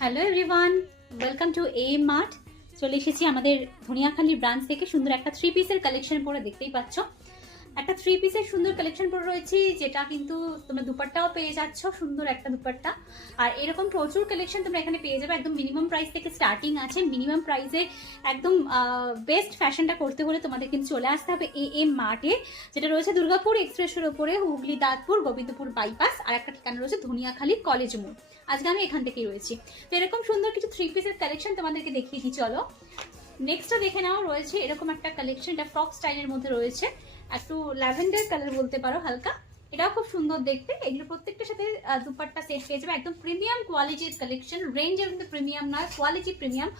Hello everyone, welcome to M mart. চলে এসেছি আমাদের ধনিয়াখালী ব্রাঞ্চ থেকে সুন্দর একটা 3 পিসের কালেকশন পরে দেখতেই পাচ্ছ। একটা 3 পিসের সুন্দর কালেকশন পরে রয়েছে, যেটা কিন্তু তোমরা দুপাট্টাও পেয়ে যাচ্ছ, সুন্দর একটা দুপাট্টা। আর এরকম প্রচুর কালেকশন তোমরা এখানে পেয়ে যাবে। একদম মিনিমাম প্রাইস থেকে স্টার্টিং আছে। মিনিমাম প্রাইসে একদম বেস্ট ফ্যাশনটা করতে হলে তোমাদের কিন্তু চলে আসতে হবে এম মার্টে, যেটা রয়েছে দুর্গাপুর এক্সপ্রেসের ওপরে, হুগলি দাঁতপুর গোবিন্দপুর বাইপাস। আর একটা ঠিকানা রয়েছে ধনিয়াখালী কলেজ মোড়। আজকে আমি এখান থেকেই রয়েছি। তো এরকম সুন্দর কিছু 3 পিসের কালেকশন তোমাদেরকে দেখিয়ে দিই, চলো। নেক্সটটা দেখে নাও, রয়েছে এরকম একটা কালেকশন, এটা ফ্রক স্টাইলের মধ্যে রয়েছে, একটু ল্যাভেন্ডার কালার বলতে পারো হালকা। এটাও খুব সুন্দর দেখতে। এগুলো প্রত্যেকটার সাথে দুপাট্টা সেট পেয়ে যাবে। একদম প্রিমিয়াম কোয়ালিটির কালেকশন, রেঞ্জের কিন্তু প্রিমিয়াম নয়, কোয়ালিটি প্রিমিয়াম,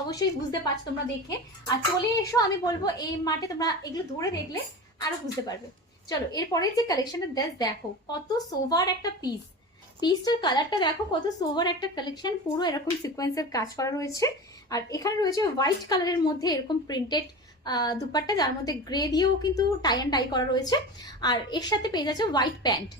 অবশ্যই বুঝতে পারছো তোমরা দেখে। আর চলে এসো, আমি বলবো এই মাঠে তোমরা এগুলো ধরে দেখলে আরো বুঝতে পারবে। চলো এরপরে যে কালেকশনটা দেখো, কত সোভার একটা পিসটার কালারটা দেখো, কত সোভার একটা কালেকশন। পুরো এরকম সিকোয়েন্সের কাজ করা রয়েছে। আর এখানে রয়েছে হোয়াইট কালারের মধ্যে এরকম প্রিন্টেড দুপাট্টা, যার মধ্যে গ্রে দিয়েও কিন্তু টাই অ্যান্ড ডাই করা রয়েছে। আর এর সাথে পেয়ে যাচ্ছে হোয়াইট প্যান্ট।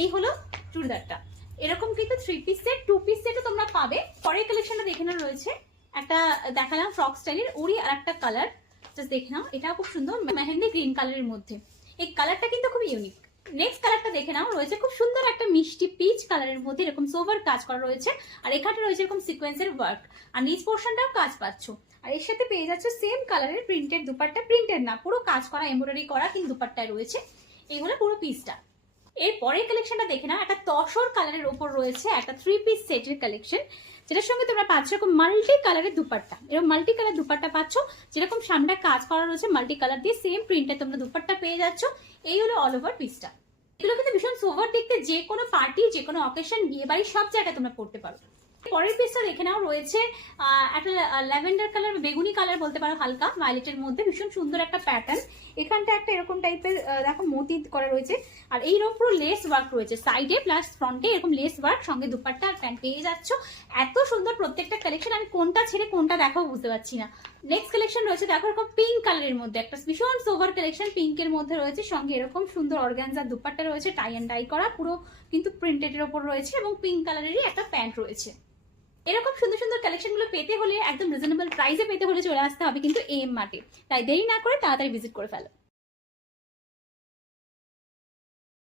এই হলো চুড়িদারটা। এরকম কিন্তু 3 পিস সেট, 2 পিস সেটও তোমরা পাবে। পরের কালেকশনটা দেখে নাও, রয়েছে একটা দেখালাম ফ্রক স্টাইলের, ওরই আর একটা কালার, জাস্ট দেখে নাও। এটাও খুব সুন্দর, মেহেন্দি গ্রিন কালারের মধ্যে। এই কালারটা কিন্তু খুব ইউনিক। নেক্সট কালারটা দেখে নাও, রয়েছে খুব সুন্দর একটা মিষ্টি পিচ কালারের মধ্যে, এরকম সোভার কাজ করা রয়েছে। আর এখানে রয়েছে এরকম সিকোয়েন্সের ওয়ার্ক, আর নিচ পোর্শনটাও কাজ পাচ্ছ। আর এর সাথে পেয়ে যাচ্ছে সেম কালারের প্রিন্টেড দুপাট্টা, প্রিন্টেড না, পুরো কাজ করা, এমব্রয়ডারি করা কিন্তু দুপাট্টায় রয়েছে। এইগুলো পুরো পিসটা। এর পরের কালেকশনটা দেখে নাও, একটা তসর কালারের ওপর রয়েছে একটা 3 পিস সেটের কালেকশন, যেটার সঙ্গে তোমরা পাচ্ছ এরকম মাল্টি কালারের দুপাট্টা। এরকম মাল্টি কালার দুপাট্টা পাচ্ছ, যেরকম সামনে কাজ করা রয়েছে মাল্টি কালার দিয়ে, সেম প্রিন্টে তোমরা দুপাট্টা পেয়ে যাচ্ছ। এই হলো অল ওভার পিসটা। এগুলো কিন্তু ভীষণ সোভার দেখতে, যে কোনো পার্টি, যে কোনো অকেশন, বিয়ে বাড়ি, সব জায়গায় তোমরা পড়তে পারো। পরের পিসটা দেখে নাও, রয়েছে একটা ল্যাভেন্ডার কালার, বেগুনি কালার বলতে পারো, হালকা ভায়োলেটের মধ্যে, ভীষণ সুন্দর একটা প্যাটার্ন। এখানটা একটা এরকম টাইপের দেখো মতি করা রয়েছে। আর এইরকম পুরো লেস ওয়ার্ক রয়েছে সাইডে প্লাস ফ্রন্টে, এরকম লেস ওয়ার্ক, সঙ্গে দুপাট্টা আর প্যান্ট পেয়ে যাচ্ছ। এত সুন্দর প্রত্যেকটা কালেকশন, আমি কোনটা ছেড়ে কোনটা দেখাও বুঝতে পারছি না। নেক্সট কালেকশন রয়েছে দেখো, এরকম পিঙ্ক কালারের মধ্যে একটা ভীষণ সোভার কালেকশন, পিঙ্কের মধ্যে রয়েছে, সঙ্গে এরকম সুন্দর অর্গানজার দুপাট্টা রয়েছে, টাই অ্যান্ড ডাই করা, পুরো কিন্তু প্রিন্টেডের ওপর রয়েছে, এবং পিঙ্ক কালারেরই একটা প্যান্ট রয়েছে। এরকম সুন্দর সুন্দর কালেকশনগুলো পেতে হলে, একদম রিজনেবল প্রাইসে পেতে হলে চলে আসতে হবে কিন্তু এম মার্টে। তাই দেরি না করে তাড়াতাড়ি ভিজিট করে ফেলো।